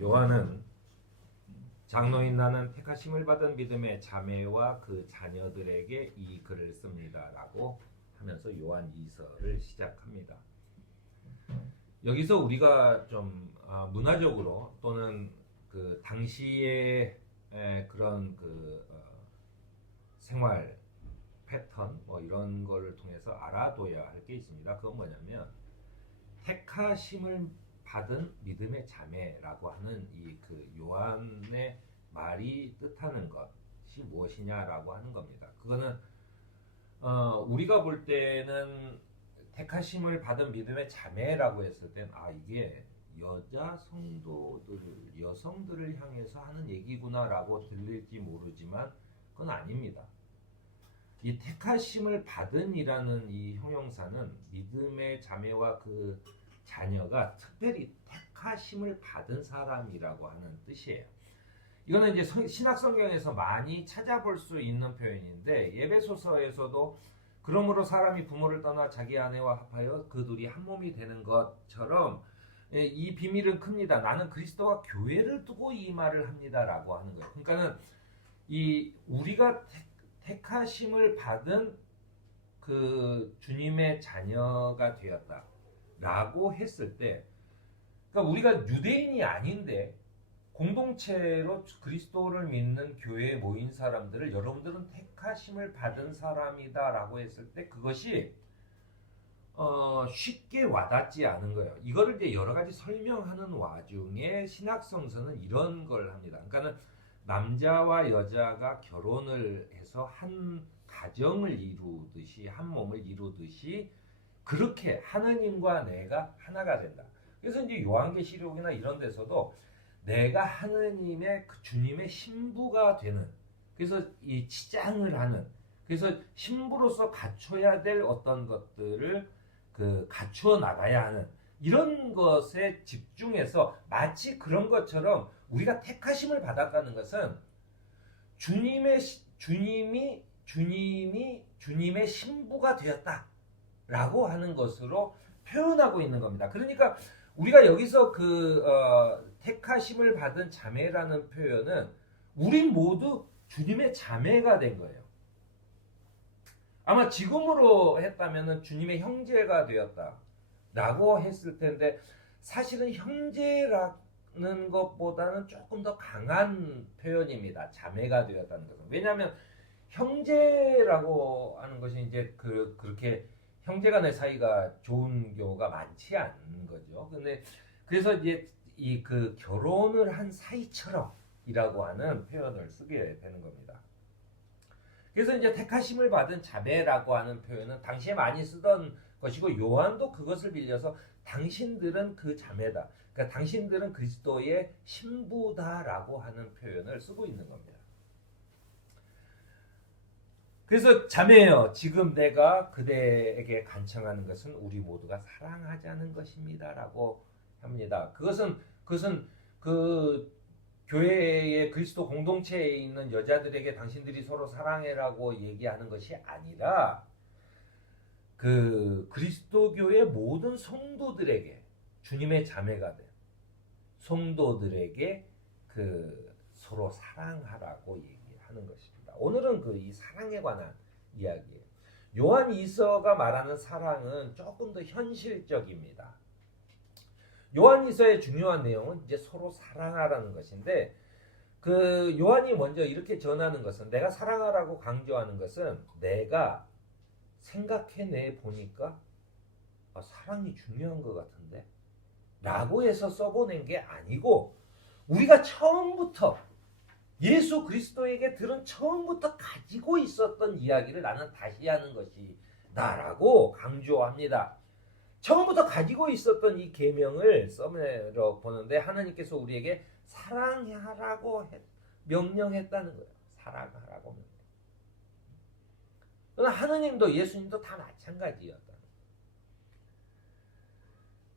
요한은 장로인 나는 택하심을 받은 믿음의 자매와 그 자녀들에게 이 글을 씁니다라고 하면서 요한 2서를 시작합니다. 여기서 우리가 좀 문화적으로 또는 그 당시의 그런 생활 패턴 뭐 이런 거를 통해서 알아둬야 할 게 있습니다. 그건 뭐냐면 택하심을 받은 믿음의 자매라고 하는 이 그 요한의 말이 뜻하는 것이 무엇이냐라고 하는 겁니다. 그거는 우리가 볼 때는 택하심을 받은 믿음의 자매라고 했을 땐 이게 여자 성도들을 여성들을 향해서 하는 얘기구나라고 들릴지 모르지만 그건 아닙니다. 이 택하심을 받은이라는 이 형용사는 믿음의 자매와 그 자녀가 특별히 택하심을 받은 사람이라고 하는 뜻이에요. 이거는 이제 신약 성경에서 많이 찾아볼 수 있는 표현인데 에베소서에서도 그러므로 사람이 부모를 떠나 자기 아내와 합하여 그 둘이 한 몸이 되는 것처럼 이 비밀은 큽니다. 나는 그리스도와 교회를 두고 이 말을 합니다라고 하는 거예요. 그러니까는 이 우리가 택하심을 받은 그 주님의 자녀가 되었다라고 했을 때, 그러니까 우리가 유대인이 아닌데 공동체로 그리스도를 믿는 교회에 모인 사람들을 여러분들은 택하심을 받은 사람이다라고 했을 때 그것이 쉽게 와닿지 않은 거예요. 이거를 이제 여러 가지 설명하는 와중에 신학성서는 이런 걸 합니다. 그러니까는 남자와 여자가 결혼을 해서 한 가정을 이루듯이 한 몸을 이루듯이 그렇게 하느님과 내가 하나가 된다. 그래서 이제 요한계시록이나 이런 데서도 내가 하느님의 그 주님의 신부가 되는, 그래서 이 치장을 하는, 그래서 신부로서 갖춰야 될 어떤 것들을 갖추어 나가야 하는 이런 것에 집중해서 마치 그런 것처럼 우리가 택하심을 받았다는 것은 주님이 주님의 신부가 되었다라고 하는 것으로 표현하고 있는 겁니다. 그러니까 우리가 여기서 택하심을 받은 자매라는 표현은 우리 모두 주님의 자매가 된 거예요. 아마 지금으로 했다면 주님의 형제가 되었다라고 했을 텐데 사실은 형제라는 것보다는 조금 더 강한 표현입니다. 자매가 되었다는 것은. 왜냐하면 형제라고 하는 것이 이제 그렇게 형제간의 사이가 좋은 경우가 많지 않은 거죠. 근데 그래서 이제 결혼을 한 사이처럼이라고 하는 표현을 쓰게 되는 겁니다. 그래서 이제 택하심을 받은 자매라고 하는 표현은 당시에 많이 쓰던 것이고 요한도 그것을 빌려서 당신들은 그 자매다. 그러니까 당신들은 그리스도의 신부다라고 하는 표현을 쓰고 있는 겁니다. 그래서 자매여, 지금 내가 그대에게 간청하는 것은 우리 모두가 사랑하자는 것입니다라고 합니다. 그것은 그 교회의 그리스도 공동체에 있는 여자들에게 당신들이 서로 사랑해라고 얘기하는 것이 아니라 그리스도교의 모든 성도들에게 주님의 자매가 된 성도들에게 서로 사랑하라고 얘기하는 것입니다. 오늘은 이 사랑에 관한 이야기예요. 요한 2서가 말하는 사랑은 조금 더 현실적입니다. 요한 2서의 중요한 내용은 이제 서로 사랑하라는 것인데 요한이 먼저 이렇게 전하는 것은 내가 사랑하라고 강조하는 것은 내가 생각해내 보니까 사랑이 중요한 것 같은데 라고 해서 써보낸 게 아니고 우리가 처음부터 예수 그리스도에게 들은 처음부터 가지고 있었던 이야기를 나는 다시 하는 것이다라고 강조합니다. 처음부터 가지고 있었던 이 계명을 써내려 보는데 하나님께서 우리에게 사랑하라고 명령했다는 거예요. 사랑하라고 명령. 그러나 하느님도 예수님도 다 마찬가지였다.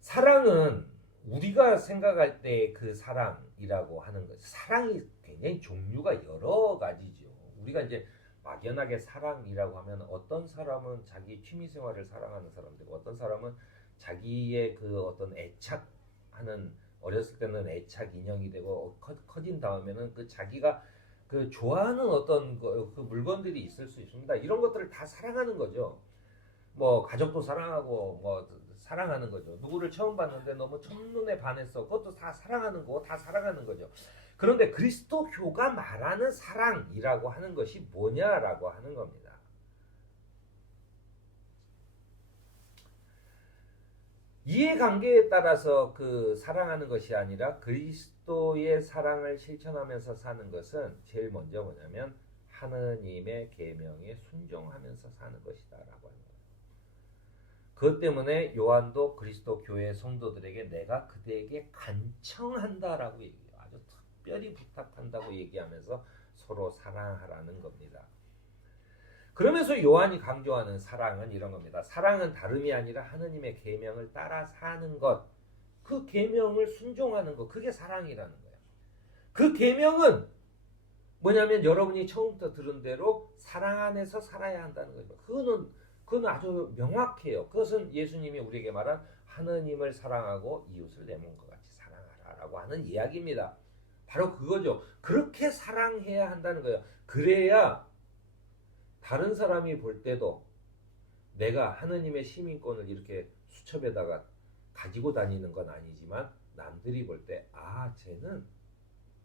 사랑은 우리가 생각할 때 그 사랑이라고 하는 것, 사랑이 굉장히 종류가 여러 가지죠. 우리가 이제 막연하게 사랑이라고 하면 어떤 사람은 자기 취미생활을 사랑하는 사람들이고 어떤 사람은 자기의 어떤 애착하는 어렸을 때는 애착 인형이 되고 커진 다음에는 그 자기가 그 좋아하는 어떤 그 물건들이 있을 수 있습니다. 이런 것들을 다 사랑하는 거죠. 뭐 가족도 사랑하고 뭐 사랑하는 거죠. 누구를 처음 봤는데 너무 첫눈에 반했어. 그것도 다 사랑하는 거고 다 사랑하는 거죠. 그런데 그리스도교가 말하는 사랑이라고 하는 것이 뭐냐라고 하는 겁니다. 이해관계에 따라서 그 사랑하는 것이 아니라 그리스도의 사랑을 실천하면서 사는 것은 제일 먼저 뭐냐면 하느님의 계명에 순종하면서 사는 것이다라고 하는 거예요. 그것 때문에 요한도 그리스도 교회 성도들에게 내가 그대에게 간청한다라고 얘기해요. 아주 특별히 부탁한다고 얘기하면서 서로 사랑하라는 겁니다. 그러면서 요한이 강조하는 사랑은 이런 겁니다. 사랑은 다름이 아니라 하느님의 계명을 따라 사는 것, 그 계명을 순종하는 것, 그게 사랑이라는 거예요. 그 계명은 뭐냐면 여러분이 처음부터 들은 대로 사랑 안에서 살아야 한다는 거죠. 그건 아주 명확해요. 그것은 예수님이 우리에게 말한 하느님을 사랑하고 이웃을 내 몸과 같이 사랑하라라고 하는 이야기입니다. 바로 그거죠. 그렇게 사랑해야 한다는 거예요. 그래야 다른 사람이 볼 때도 내가 하느님의 시민권을 이렇게 수첩에다가 가지고 다니는 건 아니지만 남들이 볼 때 아, 쟤는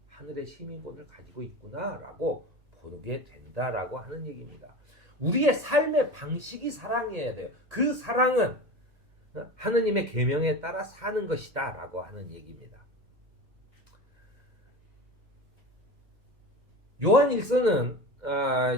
하늘의 시민권을 가지고 있구나라고 보게 된다라고 하는 얘기입니다. 우리의 삶의 방식이 사랑해야 돼요. 그 사랑은 하느님의 계명에 따라 사는 것이다라고 하는 얘기입니다. 요한일서는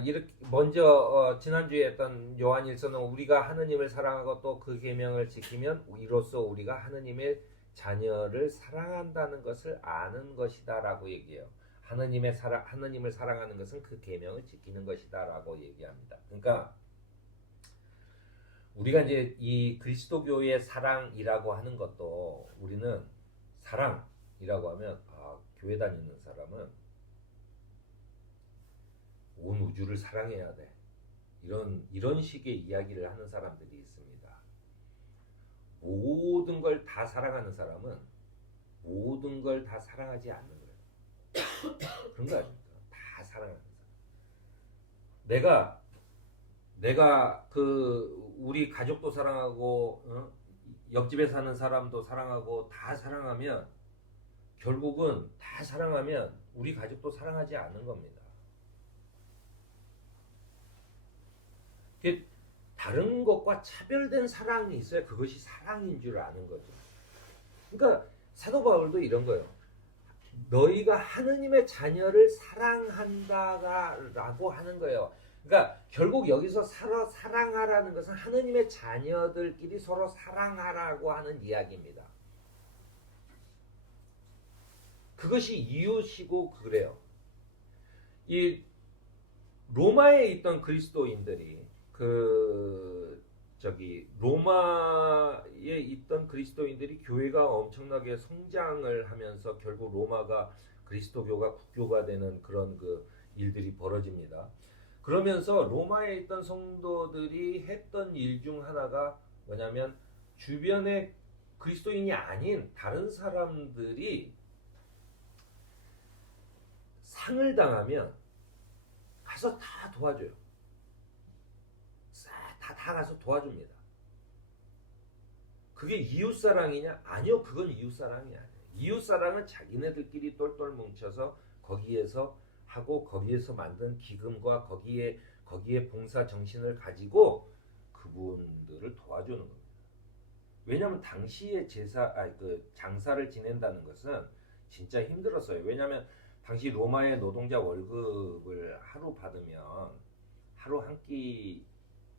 이렇게 먼저 지난주에 했던 요한일서는 우리가 하느님을 사랑하고 또 그 계명을 지키면 이로써 우리가 하느님의 자녀를 사랑한다는 것을 아는 것이다라고 얘기해요. 하느님을 사랑하는 것은 그 계명을 지키는 것이다라고 얘기합니다. 그러니까 우리가 이제 이 그리스도교의 사랑이라고 하는 것도 우리는 사랑이라고 하면 교회 다니는 사람은 온 우주를 사랑해야 돼. 이런 식의 이야기를 하는 사람들이 있습니다. 모든 걸 다 사랑하는 사람은 모든 걸 다 사랑하지 않는 거예요. 그런 거 아닙니까? 다 사랑하는 사람. 내가 그 우리 가족도 사랑하고 옆집에 사는 사람도 사랑하고 다 사랑하면 결국은 다 사랑하면 우리 가족도 사랑하지 않는 겁니다. 다른 것과 차별된 사랑이 있어야 그것이 사랑인 줄 아는 거죠. 그러니까 사도 바울도 이런 거예요. 너희가 하느님의 자녀를 사랑한다라고 하는 거예요. 그러니까 결국 여기서 서로 사랑하라는 것은 하느님의 자녀들끼리 서로 사랑하라고 하는 이야기입니다. 그것이 이웃이고 그래요. 이 로마에 있던 그리스도인들이 로마에 있던 그리스도인들이 교회가 엄청나게 성장을 하면서 결국 로마가 그리스도교가 국교가 되는 그런 그 일들이 벌어집니다. 그러면서 로마에 있던 성도들이 했던 일 중 하나가 뭐냐면 주변에 그리스도인이 아닌 다른 사람들이 상을 당하면 가서 다 도와줘요. 다 가서 도와줍니다. 그게 이웃사랑이냐? 아니요, 그건 이웃사랑이 아니에요. 이웃사랑은 자기네들끼리 똘똘 뭉쳐서 거기에서 하고 거기에서 만든 기금과 거기에 봉사 정신을 가지고 그분들을 도와주는 겁니다. 왜냐하면 당시에 장사를 지낸다는 것은 진짜 힘들었어요. 왜냐하면 당시 로마의 노동자 월급을 하루 받으면 하루 한 끼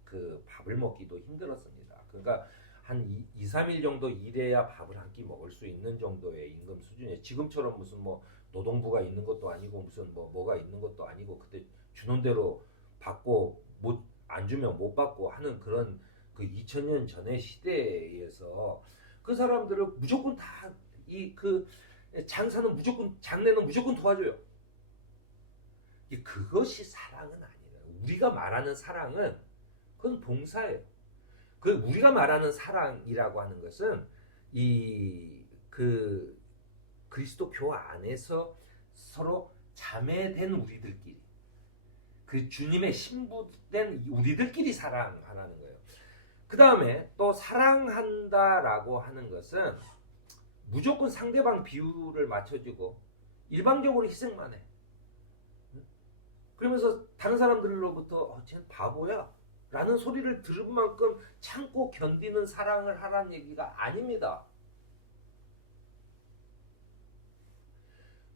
그 밥을 먹기도 힘들었습니다. 그러니까 한 2, 3일 정도 일해야 밥을 한 끼 먹을 수 있는 정도의 임금 수준이에요. 지금처럼 무슨 뭐 노동부가 있는 것도 아니고 무슨 뭐가 있는 것도 아니고 그때 주는 대로 받고 안 주면 못 받고 하는 그런 그 2000년 전의 시대에서 그 사람들을 무조건 다 장사는 무조건 장례는 무조건 도와줘요. 그것이 사랑은 아니에요. 우리가 말하는 사랑은 그건 봉사예요. 우리가 말하는 사랑이라고 하는 것은 그리스도 교 안에서 서로 자매된 우리들끼리, 그 주님의 신부된 우리들끼리 사랑하라는 거예요. 그 다음에 또 사랑한다라고 하는 것은 무조건 상대방 비율을 맞춰주고 일방적으로 희생만 해. 그러면서 다른 사람들로부터 쟤는 바보야 라는 소리를 들은 만큼 참고 견디는 사랑을 하라는 얘기가 아닙니다.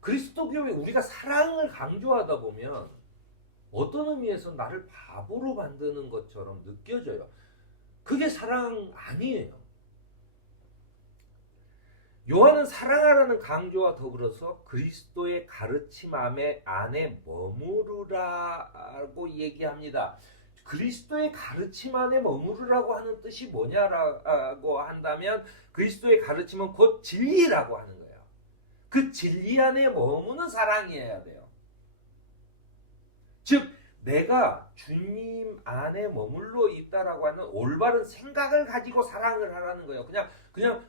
그리스도교에 우리가 사랑을 강조하다 보면 어떤 의미에서 나를 바보로 만드는 것처럼 느껴져요. 그게 사랑 아니에요. 요한은 사랑하라는 강조와 더불어서 그리스도의 가르침 안에 머무르라고 얘기합니다. 그리스도의 가르침 안에 머무르라고 하는 뜻이 뭐냐라고 한다면 그리스도의 가르침은 곧 진리라고 하는 거예요. 그 진리 안에 머무는 사랑이어야 돼요. 즉 내가 주님 안에 머물러 있다라고 하는 올바른 생각을 가지고 사랑을 하라는 거예요. 그냥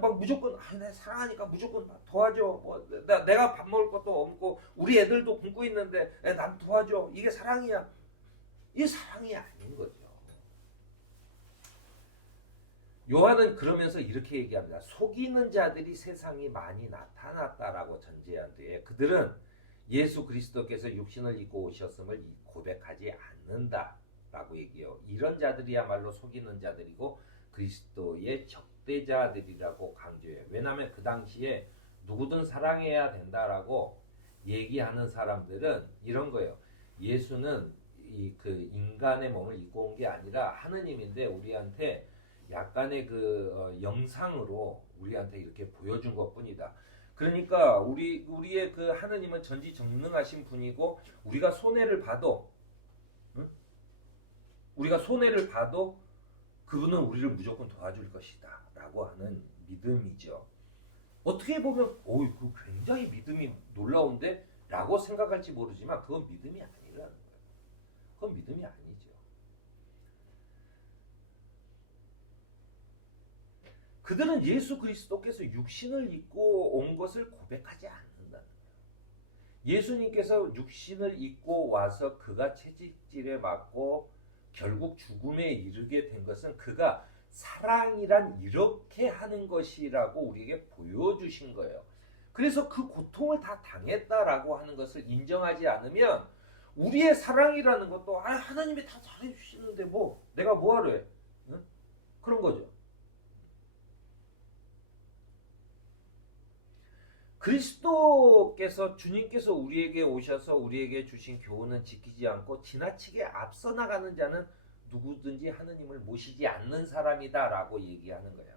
막 무조건 내 사랑하니까 무조건 도와줘. 뭐 내가 밥 먹을 것도 없고 우리 애들도 굶고 있는데 남 도와줘. 이게 사랑이야. 이게 사랑이 아닌 거죠. 요한은 그러면서 이렇게 얘기합니다. 속이는 자들이 세상에 많이 나타났다라고 전제한 뒤에 그들은 예수 그리스도께서 육신을 입고 오셨음을 고백하지 않는다라고 얘기해요. 이런 자들이야말로 속이는 자들이고 그리스도의 적대자들이라고 강조해요. 왜냐하면 그 당시에 누구든 사랑해야 된다라고 얘기하는 사람들은 이런 거예요. 예수는 그 인간의 몸을 입고 온 게 아니라 하느님인데 우리한테 약간의 영상으로 우리한테 이렇게 보여준 것뿐이다. 그러니까 우리의 그 하느님은 전지전능하신 분이고 우리가 손해를 봐도 그분은 우리를 무조건 도와줄 것이다라고 하는 믿음이죠. 어떻게 보면 그 굉장히 믿음이 놀라운데라고 생각할지 모르지만 그건 믿음이 아니라는 거예요. 그건 믿음이 아니죠. 그들은 예수 그리스도께서 육신을 입고 온 것을 고백하지 않는다는 거예요. 예수님께서 육신을 입고 와서 그가 채찍질에 맞고 결국 죽음에 이르게 된 것은 그가 사랑이란 이렇게 하는 것이라고 우리에게 보여주신 거예요. 그래서 그 고통을 다 당했다라고 하는 것을 인정하지 않으면 우리의 사랑이라는 것도 하나님이 다 잘해주시는데 내가 뭐하러 해? 응? 그런 거죠. 주님께서 우리에게 오셔서 우리에게 주신 교훈은 지키지 않고 지나치게 앞서 나가는 자는 누구든지 하느님을 모시지 않는 사람이다 라고 얘기하는 거예요.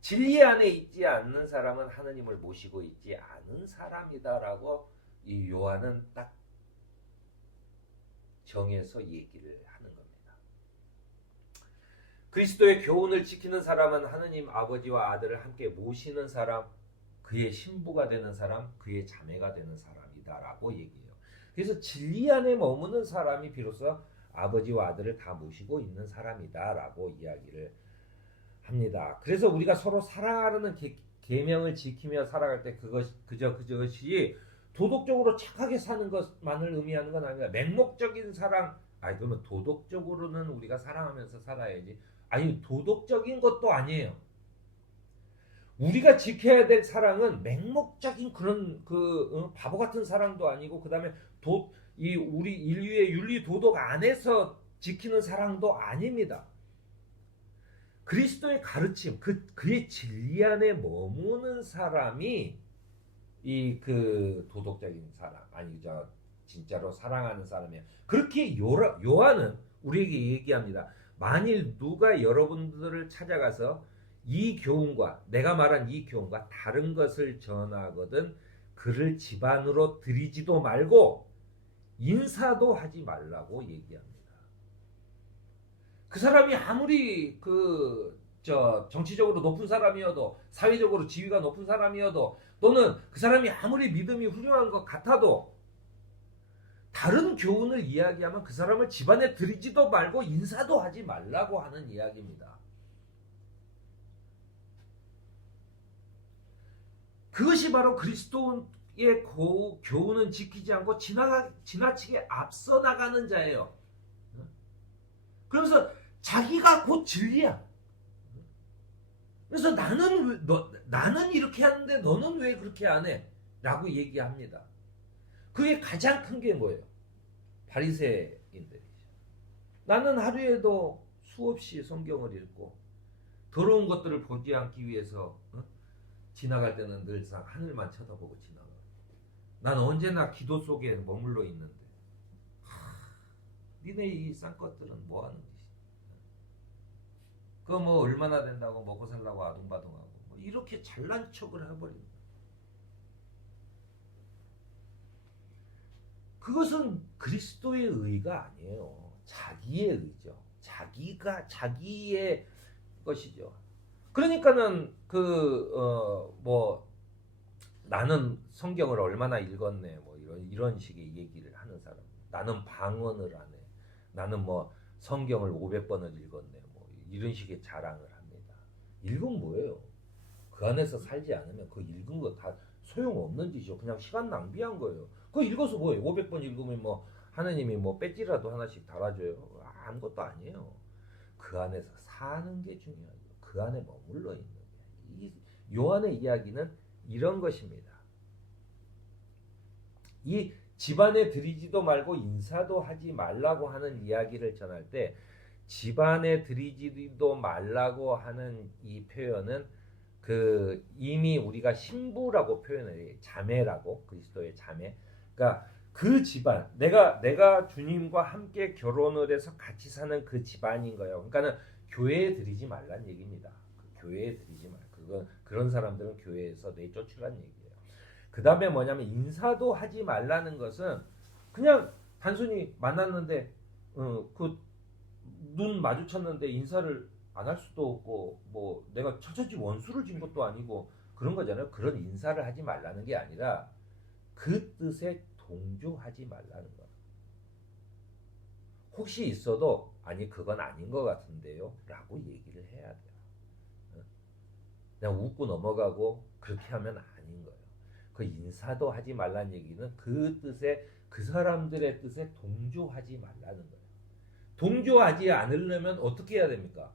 진리 안에 있지 않는 사람은 하느님을 모시고 있지 않은 사람이다 라고 이 요한은 딱 정해서 얘기를 하는 겁니다. 그리스도의 교훈을 지키는 사람은 하느님 아버지와 아들을 함께 모시는 사람, 그의 신부가 되는 사람, 그의 자매가 되는 사람이다라고 얘기해요. 그래서 진리 안에 머무는 사람이 비로소 아버지와 아들을 다 모시고 있는 사람이다라고 이야기를 합니다. 그래서 우리가 서로 사랑하라는 계명을 지키며 살아갈 때 그것이 도덕적으로 착하게 사는 것만을 의미하는 건 아니라 맹목적인 사랑. 그러면 도덕적으로는 우리가 사랑하면서 살아야지. 도덕적인 것도 아니에요. 우리가 지켜야 될 사랑은 맹목적인 그런 바보 같은 사랑도 아니고 그다음에 우리 인류의 윤리 도덕 안에서 지키는 사랑도 아닙니다. 그리스도의 가르침, 그의 진리 안에 머무는 사람이 도덕적인 사랑, 진짜로 사랑하는 사람이에요. 그렇게 요한은 우리에게 얘기합니다. 만일 누가 여러분들을 찾아가서 이 교훈과 내가 말한 이 교훈과 다른 것을 전하거든 그를 집 안으로 들이지도 말고 인사도 하지 말라고 얘기합니다. 그 사람이 아무리 정치적으로 높은 사람이어도 사회적으로 지위가 높은 사람이어도 또는 그 사람이 아무리 믿음이 훌륭한 것 같아도 다른 교훈을 이야기하면 그 사람을 집안에 들이지도 말고 인사도 하지 말라고 하는 이야기입니다. 그것이 바로 그리스도의 교훈은 지키지 않고 지나치게 앞서 나가는 자예요. 그러면서 자기가 곧 진리야. 그래서 나는 이렇게 하는데 너는 왜 그렇게 안 해? 라고 얘기합니다. 그게 가장 큰 게 뭐예요? 바리새인들이죠. 나는 하루에도 수없이 성경을 읽고 더러운 것들을 보지 않기 위해서 지나갈 때는 늘상 하늘만 쳐다보고 지나가. 난 언제나 기도 속에 머물러 있는데 니네 이 쌍것들은 뭐 하는 짓이야? 그거 뭐 얼마나 된다고 먹고 살라고 아둥바둥하고 뭐 이렇게 잘난 척을 해버린다. 그것은 그리스도의 의가 아니에요. 자기의 의죠. 자기의 것이죠. 그러니까는 나는 성경을 얼마나 읽었네 뭐 이런 식의 얘기를 하는 사람. 나는 방언을 하네. 나는 뭐 성경을 500번을 읽었네. 뭐 이런 식의 자랑을 합니다. 읽은 뭐예요? 그 안에서 살지 않으면 그 읽은 거 다 소용없는 짓이요. 그냥 시간 낭비한 거예요. 그거 읽어서 뭐예요? 500번 읽으면 뭐 하나님이 뭐 배지라도 하나씩 달아줘요. 아무것도 아니에요. 그 안에서 사는 게 중요해요. 그 안에 머물러 있는 거예요. 이 요한의 이야기는 이런 것입니다. 이 집안에 들이지도 말고 인사도 하지 말라고 하는 이야기를 전할 때 집안에 들이지도 말라고 하는 이 표현은 이미 우리가 신부라고 표현해요. 자매라고, 그리스도의 자매. 그러니까 그 집안, 내가 주님과 함께 결혼을 해서 같이 사는 그 집안인 거예요. 그러니까는 교회에 들이지 말란 얘기입니다. 교회에 들이지 말. 그런 사람들은 교회에서 내쫓으란 얘기예요. 그 다음에 뭐냐면 인사도 하지 말라는 것은 그냥 단순히 만났는데 눈 마주쳤는데 인사를 안 할 수도 없고 뭐 내가 처처지 원수를 진 것도 아니고 그런 거잖아요. 그런 인사를 하지 말라는 게 아니라 그 뜻에 동조하지 말라는 거예요. 혹시 있어도 아니 그건 아닌 것 같은데요 라고 얘기를 해야 돼요. 그냥 웃고 넘어가고 그렇게 하면 아닌 거예요. 그 인사도 하지 말라는 얘기는 그 뜻에 그 사람들의 뜻에 동조하지 말라는 거예요. 동조하지 않으려면 어떻게 해야 됩니까?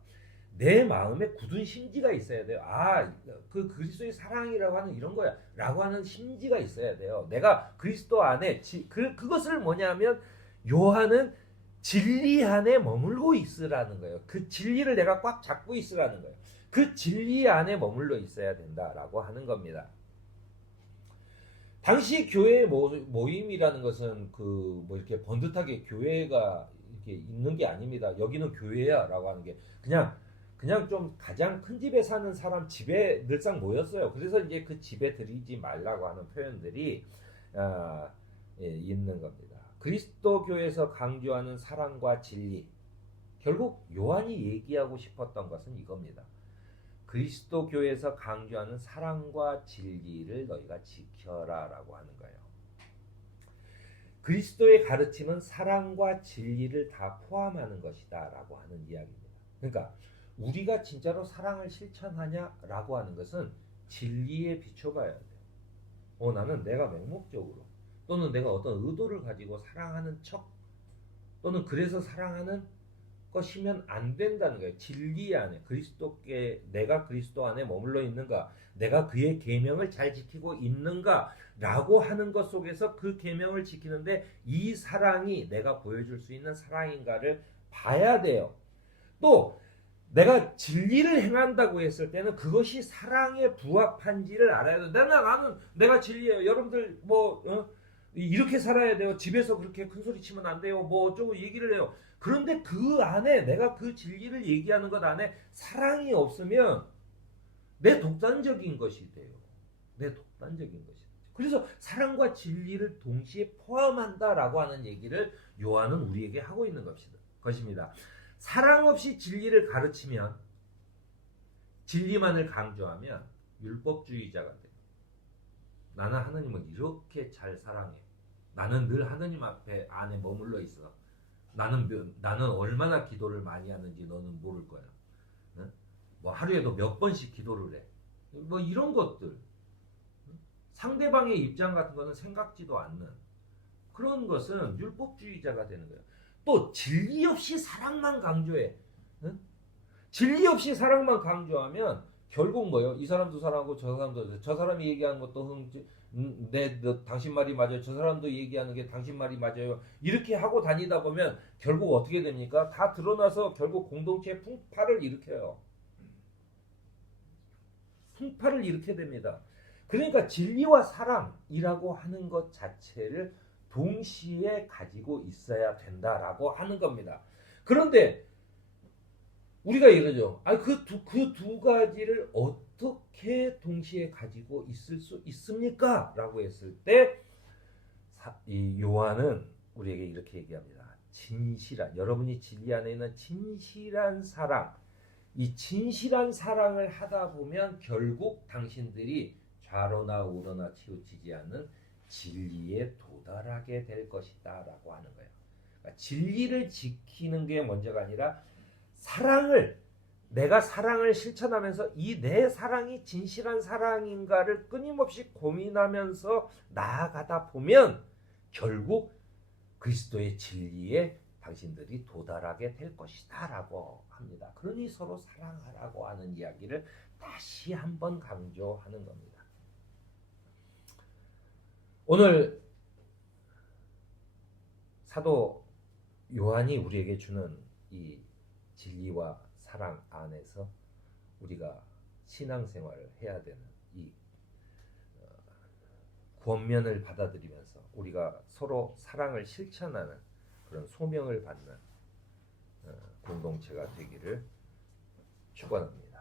내 마음에 굳은 심지가 있어야 돼요. 그 그리스도의 사랑이라고 하는 이런 거야 라고 하는 심지가 있어야 돼요. 내가 그리스도 안에 그것을 뭐냐면 요한은 진리 안에 머물고 있으라는 거예요. 그 진리를 내가 꽉 잡고 있으라는 거예요. 그 진리 안에 머물러 있어야 된다라고 하는 겁니다. 당시 교회 모임이라는 것은 뭐 이렇게 번듯하게 교회가 이렇게 있는 게 아닙니다. 여기는 교회야라고 하는 게 그냥 좀 가장 큰 집에 사는 사람 집에 늘상 모였어요. 그래서 이제 그 집에 들이지 말라고 하는 표현들이 있는 겁니다. 그리스도 교회에서 강조하는 사랑과 진리. 결국 요한이 얘기하고 싶었던 것은 이겁니다. 그리스도 교회에서 강조하는 사랑과 진리를 너희가 지켜라라고 하는 거예요. 그리스도의 가르침은 사랑과 진리를 다 포함하는 것이다라고 하는 이야기입니다. 그러니까 우리가 진짜로 사랑을 실천하냐라고 하는 것은 진리에 비춰봐야 돼요. 나는 내가 맹목적으로 또는 내가 어떤 의도를 가지고 사랑하는 척 또는 그래서 사랑하는 것이면 안 된다는 거예요. 진리 안에 내가 그리스도 안에 머물러 있는가, 내가 그의 계명을 잘 지키고 있는가라고 하는 것 속에서 그 계명을 지키는데 이 사랑이 내가 보여줄 수 있는 사랑인가를 봐야 돼요. 또 내가 진리를 행한다고 했을 때는 그것이 사랑에 부합한지를 알아야 돼. 나는 내가 진리예요. 여러분들 이렇게 살아야 돼요. 집에서 그렇게 큰 소리 치면 안 돼요. 뭐 어쩌고 얘기를 해요. 그런데 그 안에 내가 그 진리를 얘기하는 것 안에 사랑이 없으면 내 독단적인 것이 돼요. 내 독단적인 것이. 그래서 사랑과 진리를 동시에 포함한다라고 하는 얘기를 요한은 우리에게 하고 있는 것입니다. 사랑 없이 진리를 가르치면 진리만을 강조하면 율법주의자가 돼요. 나는 하나님을 이렇게 잘 사랑해. 나는 늘 하나님 안에 머물러 있어. 나는 얼마나 기도를 많이 하는지 너는 모를 거야. 뭐 하루에도 몇 번씩 기도를 해. 뭐 이런 것들. 상대방의 입장 같은 거는 생각지도 않는 그런 것은 율법주의자가 되는 거예요. 또 진리 없이 사랑만 강조해. 응? 진리 없이 사랑만 강조하면 결국 뭐예요? 이 사람도 사랑하고 저 사람도 저 사람이 얘기하는 것도 당신 말이 맞아요. 저 사람도 얘기하는 게 당신 말이 맞아요. 이렇게 하고 다니다 보면 결국 어떻게 됩니까? 다 드러나서 결국 공동체 풍파를 일으켜요. 풍파를 일으켜야 됩니다. 그러니까 진리와 사랑이라고 하는 것 자체를 동시에 가지고 있어야 된다라고 하는 겁니다. 그런데 우리가 이러죠. 그 두 가지를 어떻게 동시에 가지고 있을 수 있습니까? 라고 했을 때, 이 요한은 우리에게 이렇게 얘기합니다. 진실한, 여러분이 진리 안에 있는 진실한 사랑, 이 진실한 사랑을 하다 보면 결국 당신들이 좌로나 우로나 치우치지 않는 진리에 도달하게 될 것이다 라고 하는 거예요. 그러니까 진리를 지키는 게 먼저가 아니라 내가 사랑을 실천하면서 이 내 사랑이 진실한 사랑인가를 끊임없이 고민하면서 나아가다 보면 결국 그리스도의 진리에 당신들이 도달하게 될 것이다 라고 합니다. 그러니 서로 사랑하라고 하는 이야기를 다시 한번 강조하는 겁니다. 오늘 사도 요한이 우리에게 주는 이 진리와 사랑 안에서 우리가 신앙생활을 해야 되는 이 권면을 받아들이면서 우리가 서로 사랑을 실천하는 그런 소명을 받는 공동체가 되기를 축원합니다.